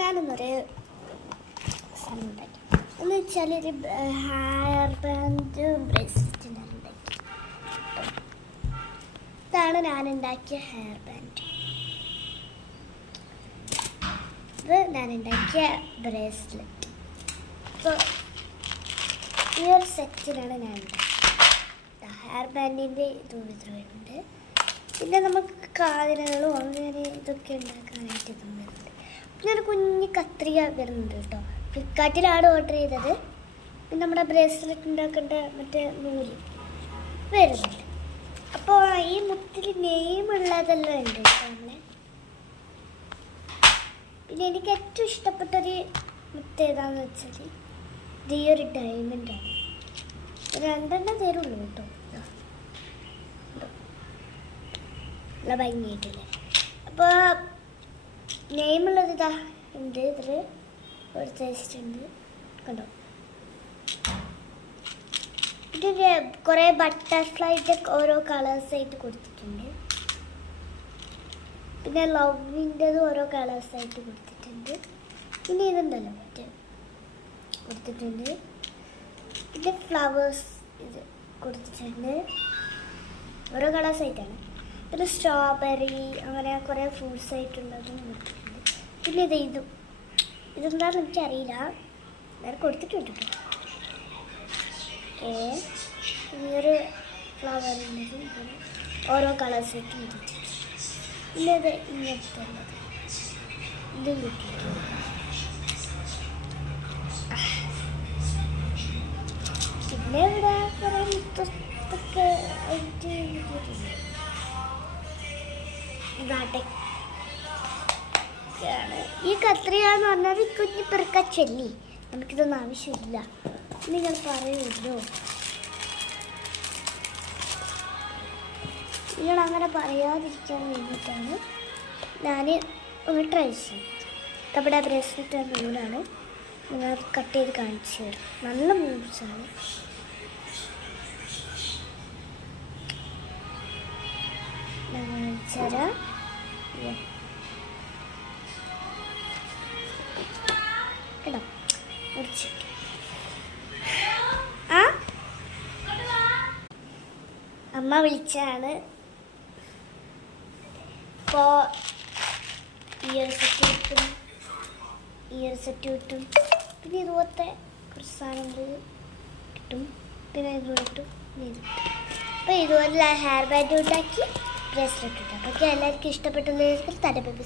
ഞാനൊന്നൊരു സാധനം ഉണ്ടാക്കി. എന്ന് വെച്ചാൽ ഒരു ഹെയർ ബാൻഡ് ബ്രേസ്ലെറ്റ് ഞാൻ ഉണ്ടാക്കി. ഇതാണ് ഞാനുണ്ടാക്കിയ ഹെയർ ബാൻഡ്. ഇത് ഞാനുണ്ടാക്കിയ ബ്രേസ്ലെറ്റ്. അപ്പോൾ ഈ ഒരു സെറ്റിലാണ് ഞാൻ ഉണ്ടാക്കിയത്. ഹെയർ ബാൻഡിൻ്റെ ഇതുണ്ട്. പിന്നെ നമുക്ക് കാതിരകളും അങ്ങനെ ഇതൊക്കെ ഉണ്ടാക്കാനായിട്ട് ഇതും വരുന്നുണ്ട്. പിന്നെ ഒരു കുഞ്ഞ് കത്രിക വരുന്നുണ്ട് കേട്ടോ. ഫ്ലിപ്കാർട്ടിലാണ് ഓർഡർ ചെയ്തത്. പിന്നെ നമ്മുടെ ബ്രേസ്ലെറ്റ് ഉണ്ടാക്കേണ്ട മറ്റേ നൂല് വരുന്നുണ്ട്. അപ്പോൾ ഈ മുത്തിൽ നെയിമുള്ളതെല്ലാം ഉണ്ട് കേട്ടോ നമ്മളെ. പിന്നെ എനിക്ക് ഏറ്റവും ഇഷ്ടപ്പെട്ടൊരു മുത്ത് ഏതാണെന്ന് വെച്ചാൽ ഈ ഒരു ഡയമണ്ടാണ്. 2 തരുള്ളൂ കേട്ടോ. നല്ല ഭംഗിയായിട്ടില്ലേ. അപ്പോൾ നെയിമുള്ളത് ഇതാ ഉണ്ട്. ഇതിൽ ഒരു ടേസ്റ്റ് ഉണ്ട് കണ്ടോ. ഇതിൻ്റെ കുറേ ബട്ടർഫ്ലൈൻ്റെ ഓരോ കളേഴ്സായിട്ട് കൊടുത്തിട്ടുണ്ട്. പിന്നെ ലവിൻ്റെത് ഓരോ കളേഴ്സായിട്ട് കൊടുത്തിട്ടുണ്ട്. പിന്നെ ഇതുണ്ടല്ലോ മറ്റേ കൊടുത്തിട്ടുണ്ട്. പിന്നെ ഫ്ലവേഴ്സ് ഇത് കൊടുത്തിട്ടുണ്ട്. ഓരോ കളേഴ്സായിട്ടാണ്. പിന്നെ സ്ട്രോബെറി അങ്ങനെ കുറേ ഫ്രൂട്ട്സ് ആയിട്ടുള്ളതും കൊടുത്തിട്ടുണ്ട്. പിന്നെ ഇതെന്താണെന്ന് എനിക്കറിയില്ല, വേറെ കൊടുത്തിട്ടുണ്ട്. ഇനിയൊരു ഫ്ലവറിൻ്റെതും ഇങ്ങനെ ഓരോ കളേഴ്സായിട്ട് കൊടുത്തിട്ടുണ്ട്. പിന്നെ ഇത് ഇങ്ങനത്തെ ഉള്ളത് ഇതും കിട്ടിയിട്ടുണ്ട്. പിന്നെ ഇവിടെ കുറേ മുത്തൊക്കെ ആയിട്ട് കിട്ടിയിട്ടുണ്ട്. ഈ കത്രിക എന്ന് പറഞ്ഞാൽ കുഞ്ഞു പെറുക്ക ചെല്ലി. നമുക്കിതൊന്നും ആവശ്യമില്ല നിങ്ങൾ പറയുമല്ലോ. നിങ്ങൾ അങ്ങനെ പറയാതിരിക്കാൻ വേണ്ടിയിട്ടാണ് ഞാൻ ഒന്ന് ട്രൈ ചെയ്യുന്നത്. നമ്മുടെ ബ്രേസ്ലെറ്റ് നൂലാണ്. നിങ്ങൾ കട്ട് ചെയ്ത് കാണിച്ചു തരും. നല്ല മൂവ്സാണ്. കാണിച്ചുതരാം. കേട്ടോ മുറിച്ചിട്ട് അമ്മ വിളിച്ചാണ്. ഇപ്പോൾ ഇയർ സെറ്റ് കിട്ടും. പിന്നെ ഇതുപോലത്തെ കുറച്ച് സാധനങ്ങൾ കിട്ടും. പിന്നെ ഇതുപോലെ കിട്ടും. അപ്പോൾ ഇതുപോലെ ഹെയർ ബാൻഡ് ഉണ്ടാക്കി ബ്രേസ്ലെറ്റ് ഉണ്ടാക്കും. അപ്പോൾ എല്ലാവർക്കും ഇഷ്ടപ്പെട്ടെന്ന് തന്നെ.